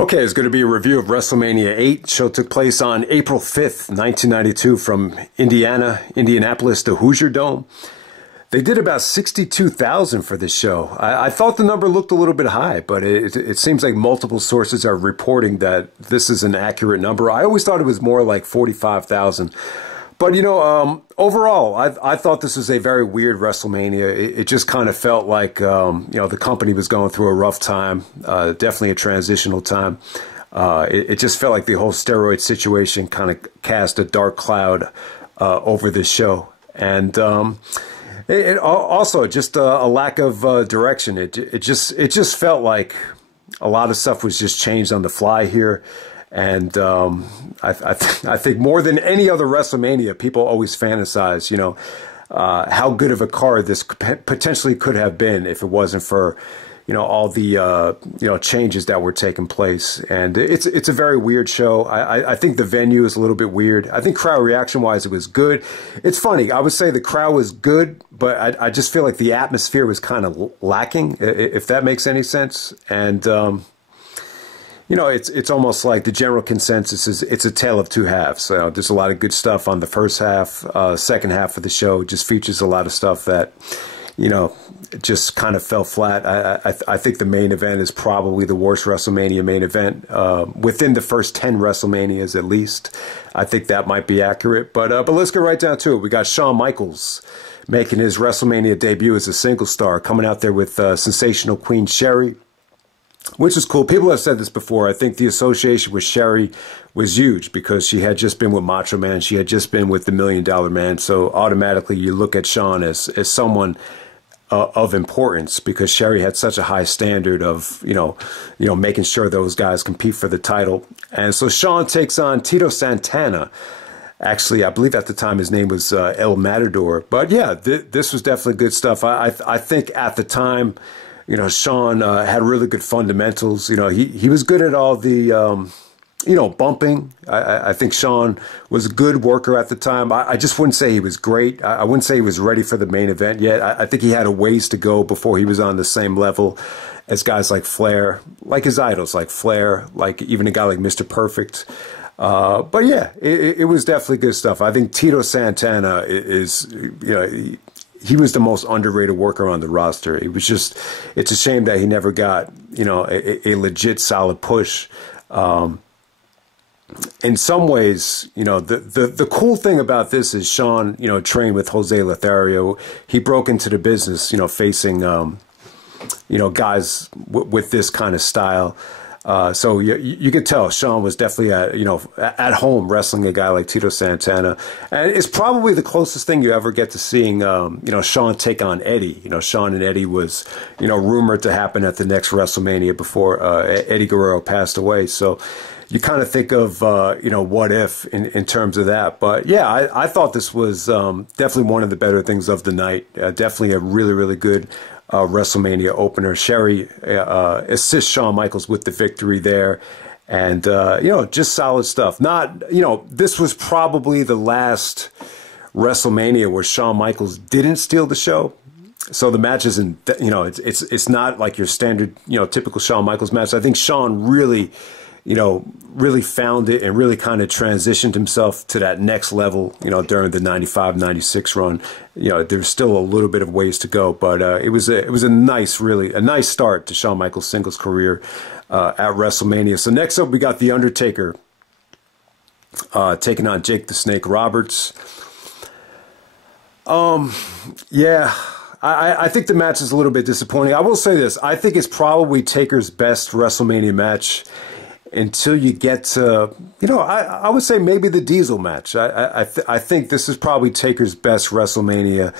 Okay, it's going to be a review of WrestleMania 8. Show took place on April 5th, 1992 from Indianapolis to Hoosier Dome. They did about 62,000 for this show. I thought the number looked a little bit high, but it seems like multiple sources are reporting that this is an accurate number. I always thought it was more like 45,000. But, you know, overall, I thought this was a very weird WrestleMania. It just kind of felt like, you know, the company was going through a rough time, definitely a transitional time. It just felt like the whole steroid situation kind of cast a dark cloud over this show. And it also just a lack of direction. It just felt like a lot of stuff was just changed on the fly here. And I think more than any other WrestleMania, people always fantasize, you know, how good of a card this potentially could have been if it wasn't for, you know, all the, you know, changes that were taking place. And it's a very weird show. I think the venue is a little bit weird. I think crowd reaction-wise, it was good. It's funny. I would say the crowd was good, but I just feel like the atmosphere was kind of lacking, if that makes any sense. And you know, it's almost like the general consensus is it's a tale of two halves. So there's a lot of good stuff on the first half. Second half of the show just features a lot of stuff that, you know, just kind of fell flat. I think the main event is probably the worst WrestleMania main event within the first 10 WrestleManias at least. I think that might be accurate. But let's get right down to it. We got Shawn Michaels making his WrestleMania debut as a single star, coming out there with sensational Queen Sherry, which is cool. People have said this before. I think the association with Sherry was huge because she had just been with Macho Man. She had just been with the $1 Million Man. So automatically you look at Shawn as someone of importance because Sherry had such a high standard of, you know, making sure those guys compete for the title. And so Shawn takes on Tito Santana. Actually, I believe at the time his name was El Matador. But yeah, this was definitely good stuff. I think at the time, you know, Shawn had really good fundamentals. You know, he was good at all the, you know, bumping. I think Shawn was a good worker at the time. I just wouldn't say he was great. I wouldn't say he was ready for the main event yet. I think he had a ways to go before he was on the same level as guys like Flair, like his idols, like Flair, like even a guy like Mr. Perfect. But yeah, it was definitely good stuff. I think Tito Santana is, you know, he was the most underrated worker on the roster. It was just, it's a shame that he never got, you know, a legit solid push. In some ways, you know, the cool thing about this is Shawn, you know, trained with Jose Lothario. He broke into the business, you know, facing, you know, guys with this kind of style. So you could tell Shawn was definitely you know, at home wrestling a guy like Tito Santana, and it's probably the closest thing you ever get to seeing you know, Shawn take on Eddie. You know, Shawn and Eddie was, you know, rumored to happen at the next WrestleMania before Eddie Guerrero passed away. So you kind of think of you know, what if in terms of that. But yeah, I thought this was definitely one of the better things of the night. Definitely a really good WrestleMania opener. Sherry assists Shawn Michaels with the victory there. And, you know, just solid stuff. Not, you know, this was probably the last WrestleMania where Shawn Michaels didn't steal the show. So the match isn't, you know, it's not like your standard, you know, typical Shawn Michaels match. I think Shawn really, you know, really found it and really kind of transitioned himself to that next level, you know, during the 95-96 run. You know, there's still a little bit of ways to go, but it was a nice, really a nice start to Shawn Michaels' singles career at WrestleMania. So next up, we got The Undertaker taking on Jake the Snake Roberts. Yeah, I think the match is a little bit disappointing. I will say this. I think it's probably Taker's best WrestleMania match until you get to, you know, I would say maybe the Diesel match. I think this is probably Taker's best WrestleMania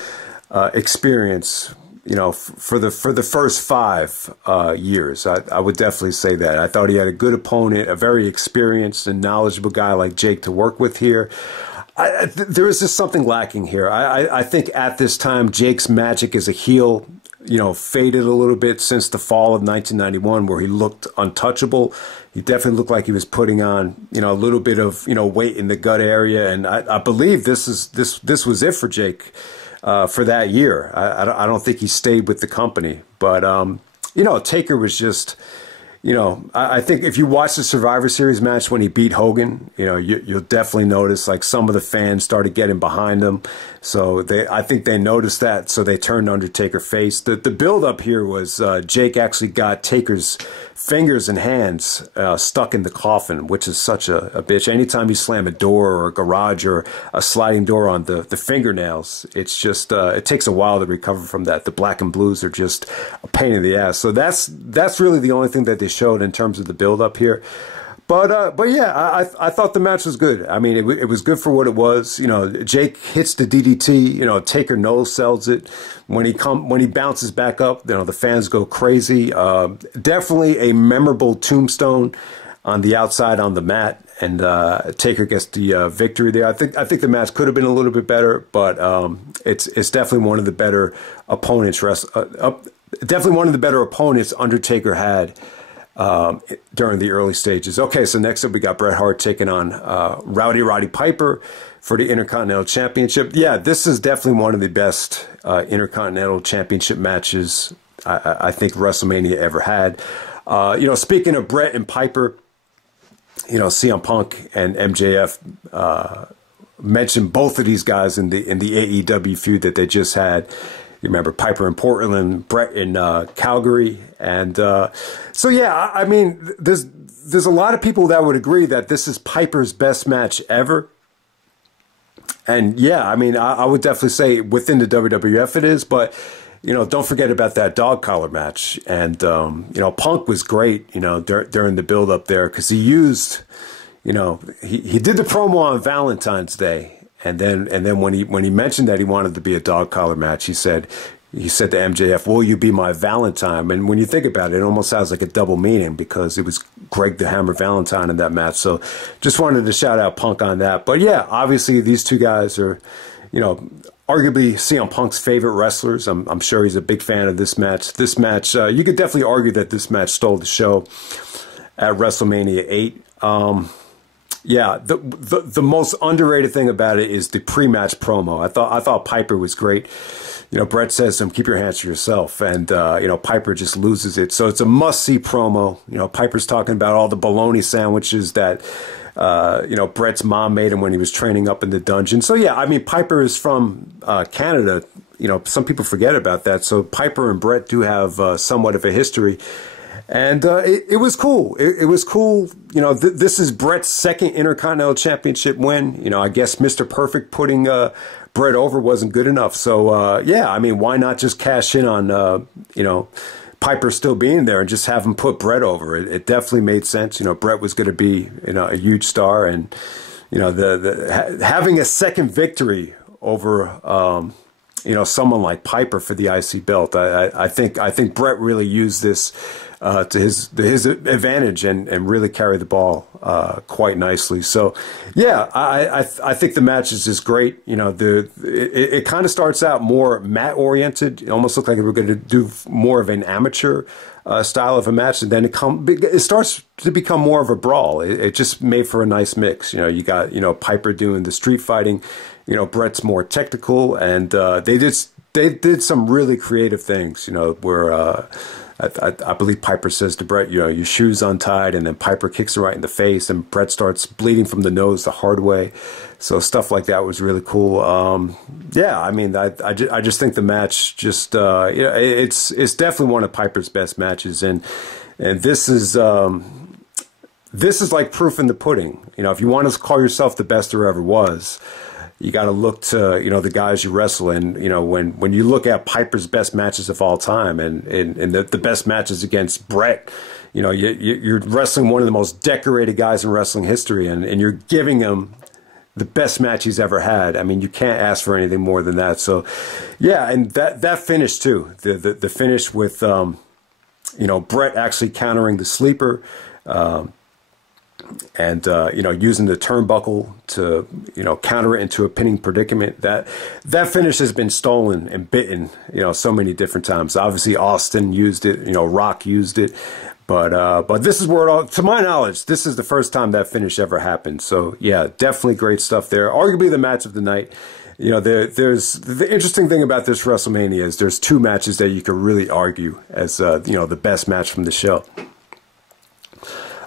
experience, you know, for the first 5 years. I would definitely say that. I thought he had a good opponent, a very experienced and knowledgeable guy like Jake to work with here. There is just something lacking here. I think at this time, Jake's magic as a heel, you know, faded a little bit since the fall of 1991, where he looked untouchable. He definitely looked like he was putting on, you know, a little bit of, you know, weight in the gut area. And I believe this was it for Jake for that year. I don't think he stayed with the company. But, you know, Taker was just, you know, I think if you watch the Survivor Series match when he beat Hogan, you know, you'll definitely notice like some of the fans started getting behind him. So I think they noticed that, so they turned Undertaker face. The build up here was Jake actually got Taker's fingers and hands stuck in the coffin, which is such a bitch. Anytime you slam a door or a garage or a sliding door on the fingernails, it's just it takes a while to recover from that. The black and blues are just a pain in the ass. So that's really the only thing that they showed in terms of the build up here. But yeah, I thought the match was good. I mean, it was good for what it was. You know, Jake hits the DDT. You know, Taker no-sells it. When he bounces back up, you know, the fans go crazy. Definitely a memorable tombstone on the outside on the mat, and Taker gets the victory there. I think the match could have been a little bit better, but it's definitely one of the better opponents. Definitely one of the better opponents Undertaker had during the early stages. Okay, so next up we got Bret Hart taking on Roddy Piper for the Intercontinental Championship. Yeah, this is definitely one of the best Intercontinental Championship matches I think WrestleMania ever had. You know, speaking of Bret and Piper, you know, CM Punk and MJF mentioned both of these guys in the AEW feud that they just had. You remember Piper in Portland, Bret in Calgary, and so yeah, I mean, there's a lot of people that would agree that this is Piper's best match ever, and yeah, I mean, I would definitely say within the WWF it is, but you know, don't forget about that dog collar match, and you know, Punk was great, you know, during the build up there because he used, you know, he did the promo on Valentine's Day. And then when he mentioned that he wanted to be a dog collar match, he said to MJF, "Will you be my Valentine?" And when you think about it, it almost sounds like a double meaning because it was Greg the Hammer Valentine in that match. So just wanted to shout out Punk on that. But yeah, obviously these two guys are, you know, arguably CM Punk's favorite wrestlers. I'm sure he's a big fan of this match. This match, you could definitely argue that this match stole the show at WrestleMania 8. Yeah, the most underrated thing about it is the pre-match promo. I thought Piper was great. You know, Bret says to him, "Keep your hands to yourself," and you know, Piper just loses it. So it's a must-see promo. You know, Piper's talking about all the bologna sandwiches that you know, Bret's mom made him when he was training up in the dungeon. So yeah, I mean, Piper is from Canada. You know, some people forget about that. So Piper and Bret do have somewhat of a history. And it was cool. It was cool. You know, this is Bret's second Intercontinental Championship win. You know, I guess Mr. Perfect putting Bret over wasn't good enough. So, yeah, I mean, why not just cash in on, you know, Piper still being there and just have him put Bret over? It definitely made sense. You know, Bret was going to be, you know, a huge star. And, you know, having a second victory over, you know, someone like Piper for the IC belt, I think Bret really used this to his advantage and really carried the ball quite nicely. So yeah, I think the match is just great. You know, it kind of starts out more mat oriented. It almost looked like we were going to do more of an amateur style of a match, and then it starts to become more of a brawl. It just made for a nice mix. You know, you got, you know, Piper doing the street fighting. You know, Bret's more technical, and they did some really creative things. You know, where I believe Piper says to Bret, you know, your shoe's untied, and then Piper kicks him right in the face, and Bret starts bleeding from the nose the hard way. So stuff like that was really cool. Yeah, I mean, I just think the match just, you know, it's definitely one of Piper's best matches, and this is like proof in the pudding. You know, if you want to call yourself the best there ever was, you got to look to, you know, the guys you wrestle. And, you know, when you look at Piper's best matches of all time and the best matches against Bret, you know, you're wrestling one of the most decorated guys in wrestling history, and you're giving him the best match he's ever had. I mean, you can't ask for anything more than that. So, yeah, and that finish too, the finish with, you know, Bret actually countering the sleeper, and you know, using the turnbuckle to, you know, counter it into a pinning predicament. That finish has been stolen and bitten, you know, so many different times. Obviously, Austin used it, you know, Rock used it, but this is where it all, to my knowledge, this is the first time that finish ever happened. So yeah, definitely great stuff there. Arguably the match of the night. You know, there's the interesting thing about this WrestleMania is there's two matches that you could really argue as you know, the best match from the show.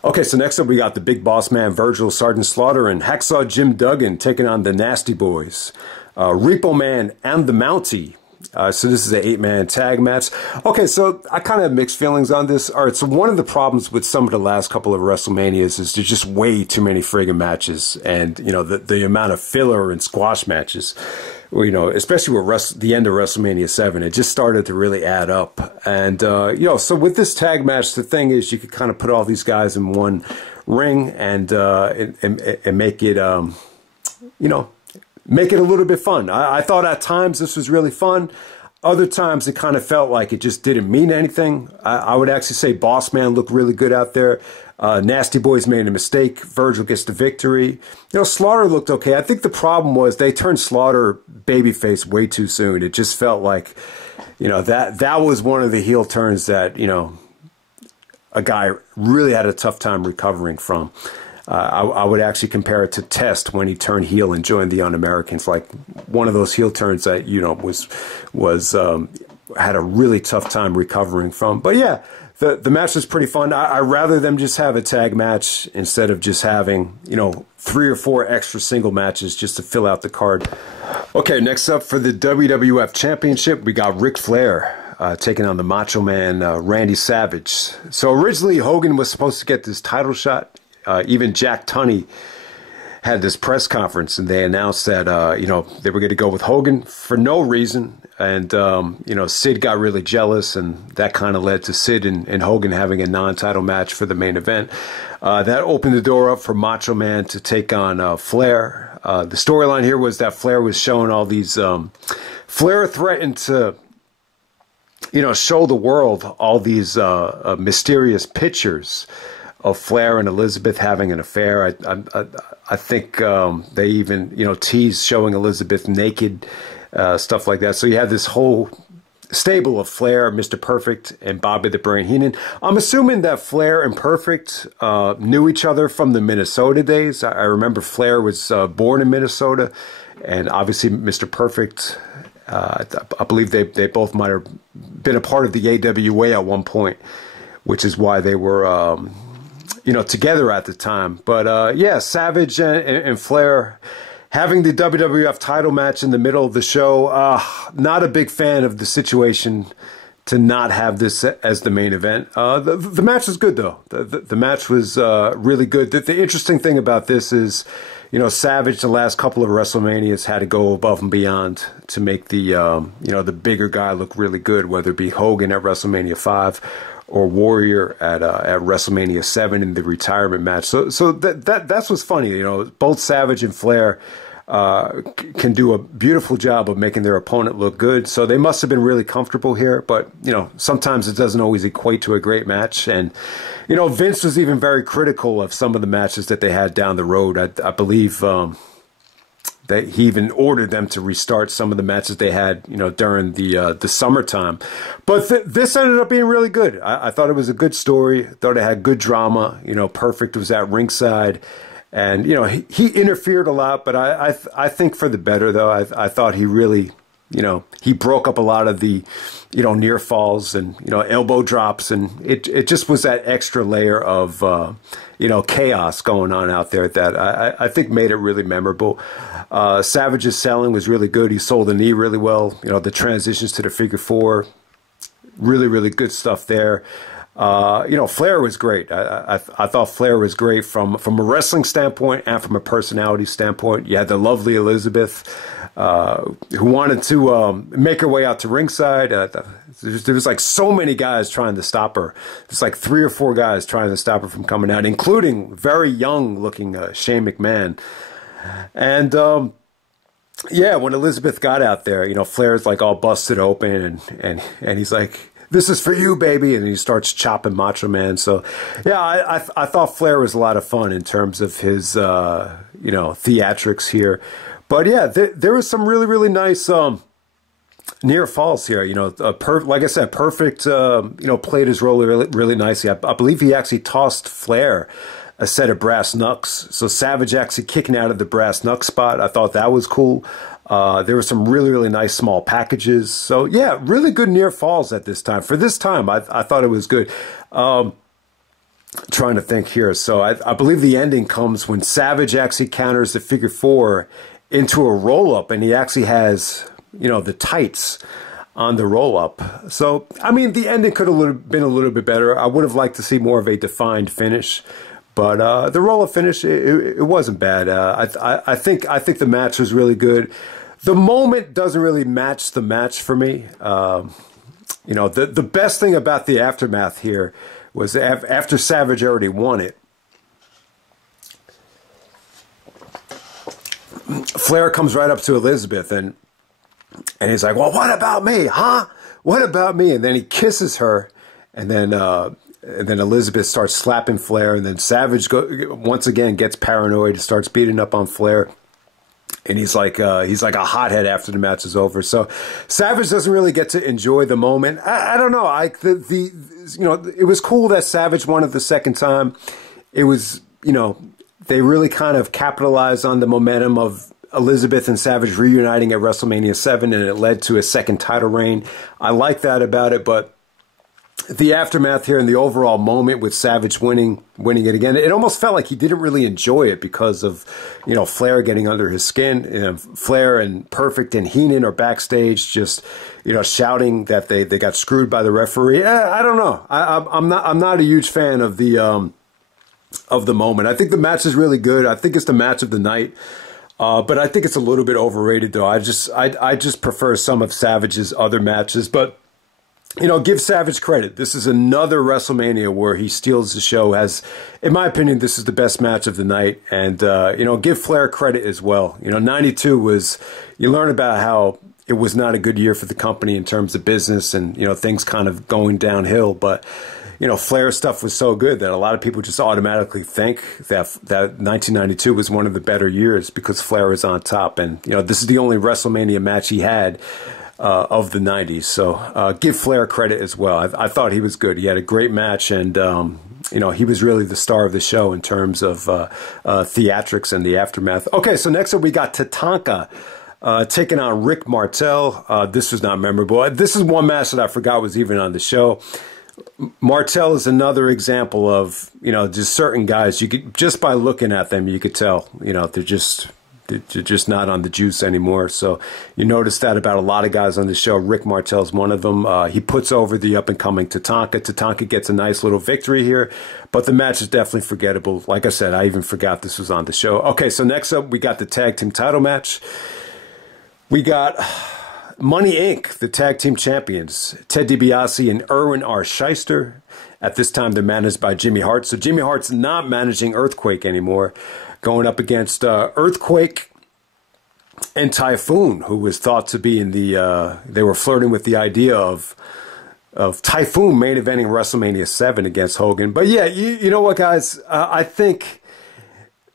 Okay, so next up we got the Big Boss Man, Virgil, Sergeant Slaughter, and Hacksaw Jim Duggan taking on the Nasty Boys. Repo Man and the Mountie. So this is an 8-man tag match. Okay, so I kind of have mixed feelings on this. All right, so one of the problems with some of the last couple of WrestleManias is there's just way too many friggin' matches. And, you know, the amount of filler and squash matches, you know, especially with the end of WrestleMania 7, it just started to really add up. And, you know, so with this tag match, the thing is you could kind of put all these guys in one ring and make it, you know, make it a little bit fun. I thought at times this was really fun. Other times it kind of felt like it just didn't mean anything. I would actually say Boss Man looked really good out there. Nasty Boys made a mistake. Virgil gets the victory. You know, Slaughter looked okay. I think the problem was they turned Slaughter babyface way too soon. It just felt like, you know, that was one of the heel turns that, you know, a guy really had a tough time recovering from. I would actually compare it to Test when he turned heel and joined the Un-Americans. Like one of those heel turns that, you know, had a really tough time recovering from. But yeah, the match was pretty fun. I'd rather them just have a tag match instead of just having, you know, 3 or 4 extra single matches just to fill out the card. Okay, next up for the WWF Championship, we got Ric Flair taking on the Macho Man, Randy Savage. So originally Hogan was supposed to get this title shot. Even Jack Tunney had this press conference and they announced that, you know, they were going to go with Hogan for no reason. And, you know, Sid got really jealous and that kind of led to Sid and Hogan having a non-title match for the main event. That opened the door up for Macho Man to take on Flair. The storyline here was that Flair was showing all these, Flair threatened to, you know, show the world all these mysterious pictures of Flair and Elizabeth having an affair. I think they even, you know, teased showing Elizabeth naked, stuff like that. So you had this whole stable of Flair, Mr. Perfect, and Bobby the Brain Heenan. I'm assuming that Flair and Perfect knew each other from the Minnesota days. I remember Flair was born in Minnesota, and obviously Mr. Perfect, I believe they both might have been a part of the AWA at one point, which is why they were you know, together at the time. But yeah, Savage and Flair having the WWF title match in the middle of the show. Not a big fan of the situation to not have this as the main event. The match was good, though. The match was really good. The interesting thing about this is, you know, Savage the last couple of WrestleManias had to go above and beyond to make the, you know, the bigger guy look really good, whether it be Hogan at WrestleMania 5 or Warrior at WrestleMania 7 in the retirement match. So that's what's funny. You know, both Savage and Flair can do a beautiful job of making their opponent look good. So they must have been really comfortable here. But, you know, sometimes it doesn't always equate to a great match. And, you know, Vince was even very critical of some of the matches that they had down the road. I believe that he even ordered them to restart some of the matches they had, you know, during the summertime. But this ended up being really good. I thought it was a good story. I thought it had good drama. You know, Perfect was at ringside. And, you know, he interfered a lot, but I think for the better, though. I thought he really, you know, he broke up a lot of the, you know, near falls and, you know, elbow drops. And it just was that extra layer of, you know, chaos going on out there that I think made it really memorable. Savage's selling was really good. He sold the knee really well. You know, the transitions to the figure 4, really, really good stuff there. You know, Flair was great. I thought Flair was great from a wrestling standpoint and from a personality standpoint. You had the lovely Elizabeth, who wanted to make her way out to ringside. There was like so many guys trying to stop her. There's like 3 or 4 guys trying to stop her from coming out, including very young-looking Shane McMahon. And yeah, when Elizabeth got out there, you know, Flair's like all busted open, and he's like, "This is for you, baby," and he starts chopping Macho Man. So, yeah, I thought Flair was a lot of fun in terms of his, you know, theatrics here. But yeah, there was some really, really nice near falls here. You know, like I said, Perfect, you know, played his role really, really nicely. I believe he actually tossed Flair a set of brass knucks. So Savage actually kicking out of the brass knuck spot. I thought that was cool. There were some really, really nice small packages. So, yeah, really good near falls at this time. For this time, I thought it was good. trying to think here. So I believe the ending comes when Savage actually counters the figure four into a roll-up, and he actually has, you know, the tights on the roll-up. So, I mean, the ending could have been a little bit better. I would have liked to see more of a defined finish. But the roll-up finish, it wasn't bad. I think the match was really good. The moment doesn't really match the match for me. You know, the best thing about the aftermath here was after Savage already won it, Flair comes right up to Elizabeth and he's like, well, what about me, huh? What about me? And then he kisses her, and then Elizabeth starts slapping Flair, and then Savage once again gets paranoid, starts beating up on Flair. And he's like a hothead after the match is over. So Savage doesn't really get to enjoy the moment. I don't know. You know, it was cool that Savage won it the second time. It was, you know, they really kind of capitalized on the momentum of Elizabeth and Savage reuniting at WrestleMania 7, and it led to a second title reign. I like that about it, but the aftermath here and the overall moment with Savage winning it again, it almost felt like he didn't really enjoy it because of, you know, Flair getting under his skin. You know, Flair and Perfect and Heenan are backstage just, you know, shouting that they got screwed by the referee. I don't know. I'm not a huge fan of the moment. I think the match is really good. I think it's the match of the night. But I think it's a little bit overrated, though. I just prefer some of Savage's other matches. But, you know, give Savage credit. This is another WrestleMania where he steals the show. In my opinion, this is the best match of the night. And, you know, give Flair credit as well. You know, 92 was, you learn about how it was not a good year for the company in terms of business and, you know, things kind of going downhill. But, you know, Flair's stuff was so good that a lot of people just automatically think that 1992 was one of the better years because Flair was on top. And, you know, this is the only WrestleMania match he had of the 90s. So give Flair credit as well. I thought he was good. He had a great match, and, you know, he was really the star of the show in terms of theatrics and the aftermath. Okay, so next up we got Tatanka taking on Rick Martel. This was not memorable. This is one match that I forgot was even on the show. Martel is another example of, you know, just certain guys, you could, just by looking at them, you could tell, you know, they're just not on the juice anymore. So you notice that about a lot of guys on the show. Rick Martel's one of them. He puts over the up-and-coming Tatanka. Tatanka gets a nice little victory here, but the match is definitely forgettable. Like I said, I even forgot this was on the show. Okay, so next up, we got the tag team title match. We got Money Inc., the tag team champions, Ted DiBiase and Erwin R. Shyster. At this time, they're managed by Jimmy Hart. So Jimmy Hart's not managing Earthquake anymore, going up against Earthquake and Typhoon, who was thought to be in the, they were flirting with the idea of Typhoon main eventing WrestleMania 7 against Hogan. But yeah, you know what, guys? I think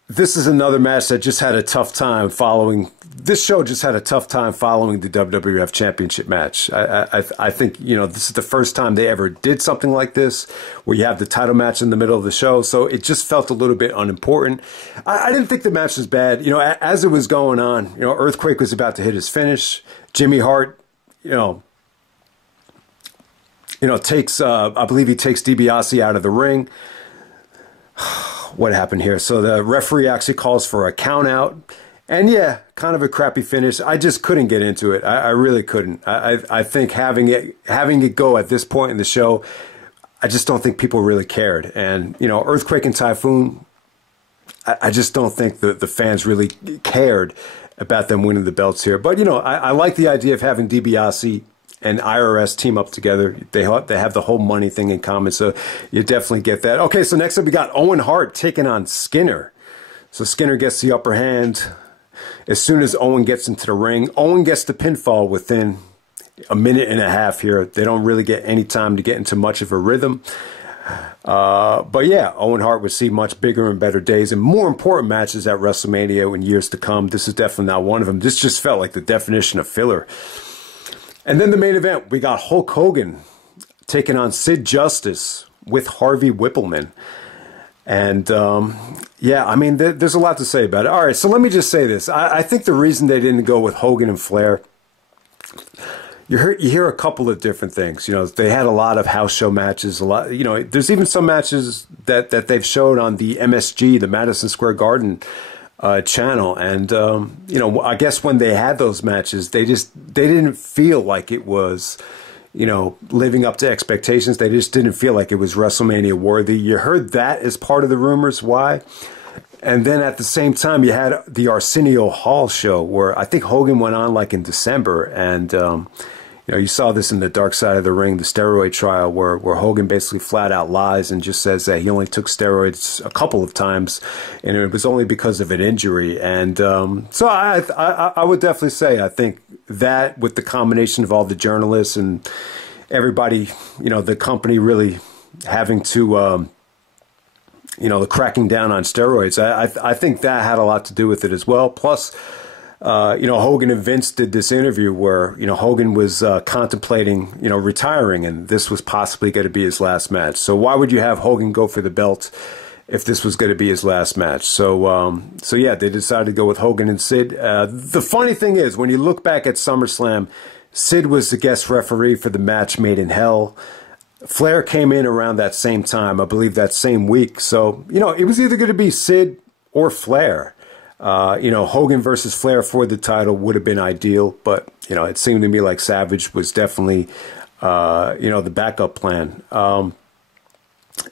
this is another match that just had a tough time following. This show just had a tough time following the WWF Championship match. I think, you know, this is the first time they ever did something like this, where you have the title match in the middle of the show. So it just felt a little bit unimportant. I didn't think the match was bad. You know, as it was going on, you know, Earthquake was about to hit his finish. Jimmy Hart, you know, takes, I believe he takes DiBiase out of the ring. What happened here? So the referee actually calls for a count out. And yeah, kind of a crappy finish. I just couldn't get into it. I really couldn't. I think having it go at this point in the show, I just don't think people really cared. And, you know, Earthquake and Typhoon, I just don't think the fans really cared about them winning the belts here. But, you know, I like the idea of having DiBiase and IRS team up together. They have the whole money thing in common, so you definitely get that. Okay, so next up we got Owen Hart taking on Skinner. So Skinner gets the upper hand. As soon as Owen gets into the ring, Owen gets the pinfall within a minute and a half here. They don't really get any time to get into much of a rhythm. But yeah, Owen Hart would see much bigger and better days and more important matches at WrestleMania in years to come. This is definitely not one of them. This just felt like the definition of filler. And then the main event, we got Hulk Hogan taking on Sid Justice with Harvey Whippleman. And, yeah, I mean, there's a lot to say about it. All right, so let me just say this. I think the reason they didn't go with Hogan and Flair, you hear a couple of different things. You know, they had a lot of house show matches. A lot, you know, there's even some matches that they've showed on the MSG, the Madison Square Garden channel. And you know, I guess when they had those matches, they didn't feel like it was, you know, living up to expectations. They just didn't feel like it was WrestleMania worthy. You heard that as part of the rumors. Why? And then at the same time, you had the Arsenio Hall show where I think Hogan went on like in December. And, you know, you saw this in the Dark Side of the Ring, the steroid trial, where Hogan basically flat out lies and just says that he only took steroids a couple of times and it was only because of an injury. And so I would definitely say, I think that with the combination of all the journalists and everybody, you know, the company really having to, you know, the cracking down on steroids, I think that had a lot to do with it as well. Plus, you know, Hogan and Vince did this interview where, you know, Hogan was contemplating, you know, retiring, and this was possibly going to be his last match. So why would you have Hogan go for the belt if this was going to be his last match? So, so yeah, they decided to go with Hogan and Sid. The funny thing is, when you look back at SummerSlam, Sid was the guest referee for the match Made in Hell. Flair came in around that same time, I believe that same week. So, you know, it was either going to be Sid or Flair. You know, Hogan versus Flair for the title would have been ideal, but, you know, it seemed to me like Savage was definitely, you know, the backup plan.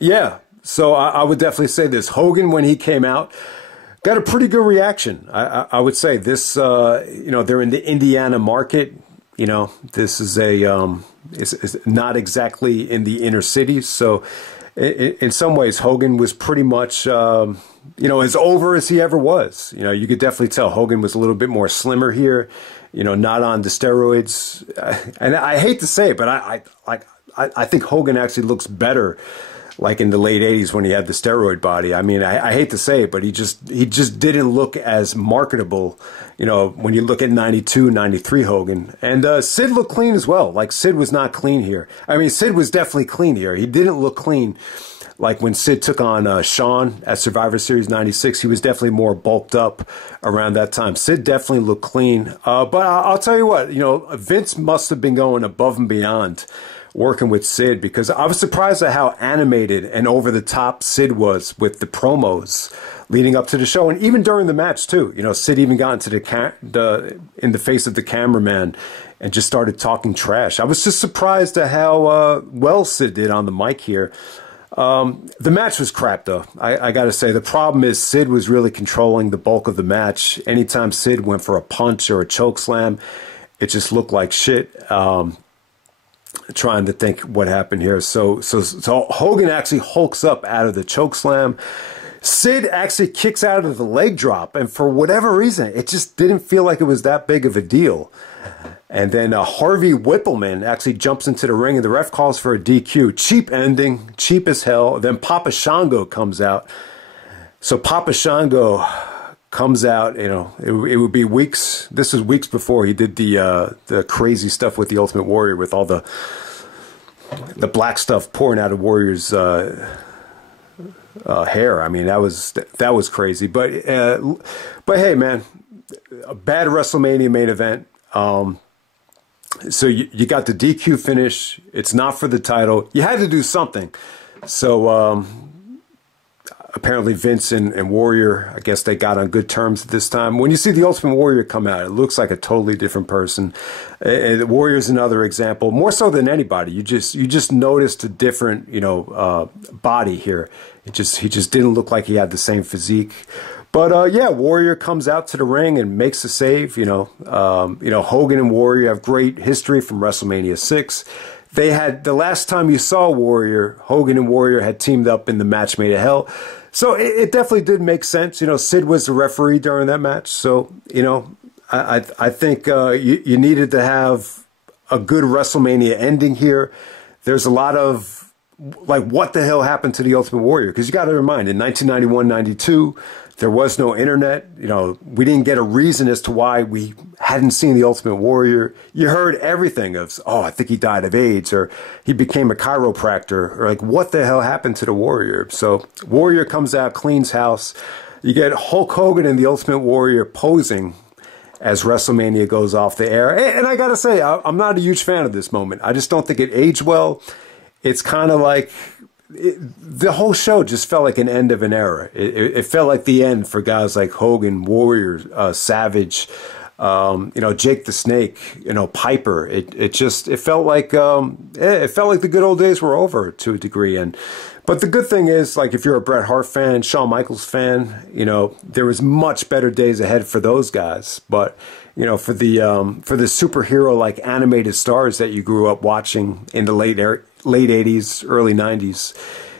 Yeah, so I would definitely say this. Hogan, when he came out, got a pretty good reaction. I would say this, you know, they're in the Indiana market. You know, this is a, it's not exactly in the inner cities. So in some ways, Hogan was pretty much, you know, as over as he ever was. You know, you could definitely tell Hogan was a little bit more slimmer here, you know, not on the steroids. And I hate to say it, but I think Hogan actually looks better like in the late 80s when he had the steroid body. I mean, I hate to say it, but he just didn't look as marketable, you know, when you look at 92, 93 Hogan. And Sid looked clean as well. Like, Sid was not clean here. I mean, Sid was definitely clean here. He didn't look clean like when Sid took on Shawn at Survivor Series 96. He was definitely more bulked up around that time. Sid definitely looked clean. But I'll tell you what, you know, Vince must have been going above and beyond working with Sid, because I was surprised at how animated and over the top Sid was with the promos leading up to the show, and even during the match too. You know, Sid even got into in the face of the cameraman and just started talking trash. I was just surprised at how well Sid did on the mic here. The match was crap though. I gotta say, the problem is Sid was really controlling the bulk of the match. Anytime Sid went for a punch or a choke slam, it just looked like shit. Trying to think what happened here. So Hogan actually hulks up out of the choke slam. Sid actually kicks out of the leg drop, and for whatever reason, it just didn't feel like it was that big of a deal. And then Harvey Whippleman actually jumps into the ring, and the ref calls for a DQ. Cheap ending, cheap as hell. Then Papa Shango comes out. So Papa Shango comes out, you know, it would be weeks. This was weeks before he did the crazy stuff with the Ultimate Warrior, with all the black stuff pouring out of Warrior's hair. I mean, that was crazy. But hey, man, a bad WrestleMania main event. So you got the DQ finish. It's not for the title. You had to do something. So apparently Vince and Warrior, I guess they got on good terms at this time. When you see the Ultimate Warrior come out, it looks like a totally different person. Warrior's another example, more so than anybody. You just noticed a different, you know, body here. He just didn't look like he had the same physique. But yeah, Warrior comes out to the ring and makes a save. You know, Hogan and Warrior have great history from WrestleMania 6. They had, the last time you saw Warrior, Hogan and Warrior had teamed up in the match Made in Hell. So it definitely did make sense. You know, Sid was the referee during that match. So, you know, I think you needed to have a good WrestleMania ending here. There's a lot of, like, what the hell happened to the Ultimate Warrior? Because you got to remind, in 1991-92, there was no internet. You know, we didn't get a reason as to why we hadn't seen the Ultimate Warrior. You heard everything of, oh, I think he died of AIDS, or he became a chiropractor, or like, what the hell happened to the Warrior? So Warrior comes out, cleans house. You get Hulk Hogan and the Ultimate Warrior posing, as WrestleMania goes off the air. And I got to say, I'm not a huge fan of this moment. I just don't think it aged well. It's kind of like the whole show just felt like an end of an era. It felt like the end for guys like Hogan, Warrior, Savage, Jake the Snake, Piper. It felt like the good old days were over to a degree. But the good thing is, like, if you're a Bret Hart fan, Shawn Michaels fan, there was much better days ahead for those guys. But for the superhero like animated stars that you grew up watching in the late 80s, early 90s,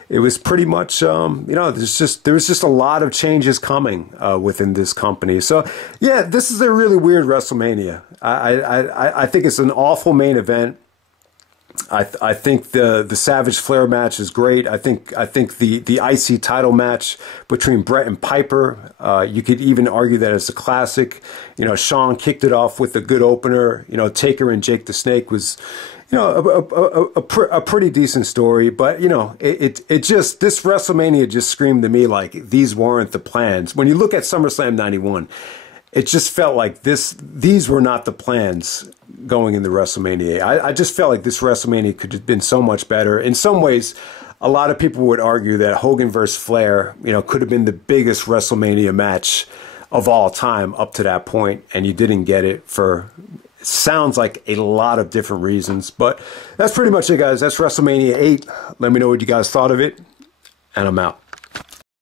it was pretty much, there was just a lot of changes coming within this company. So, yeah, this is a really weird WrestleMania. I think it's an awful main event. I think the Savage Flair match is great. I think the IC title match between Bret and Piper, you could even argue that it's a classic. Shawn kicked it off with a good opener. Taker and Jake the Snake was, a pretty decent story. But it just, this WrestleMania just screamed to me like these weren't the plans. When you look at SummerSlam '91. It just felt like these were not the plans going into WrestleMania. I just felt like this WrestleMania could have been so much better. In some ways, a lot of people would argue that Hogan versus Flair, could have been the biggest WrestleMania match of all time up to that point, and you didn't get it for, sounds like, a lot of different reasons. But that's pretty much it, guys. That's WrestleMania 8. Let me know what you guys thought of it, and I'm out.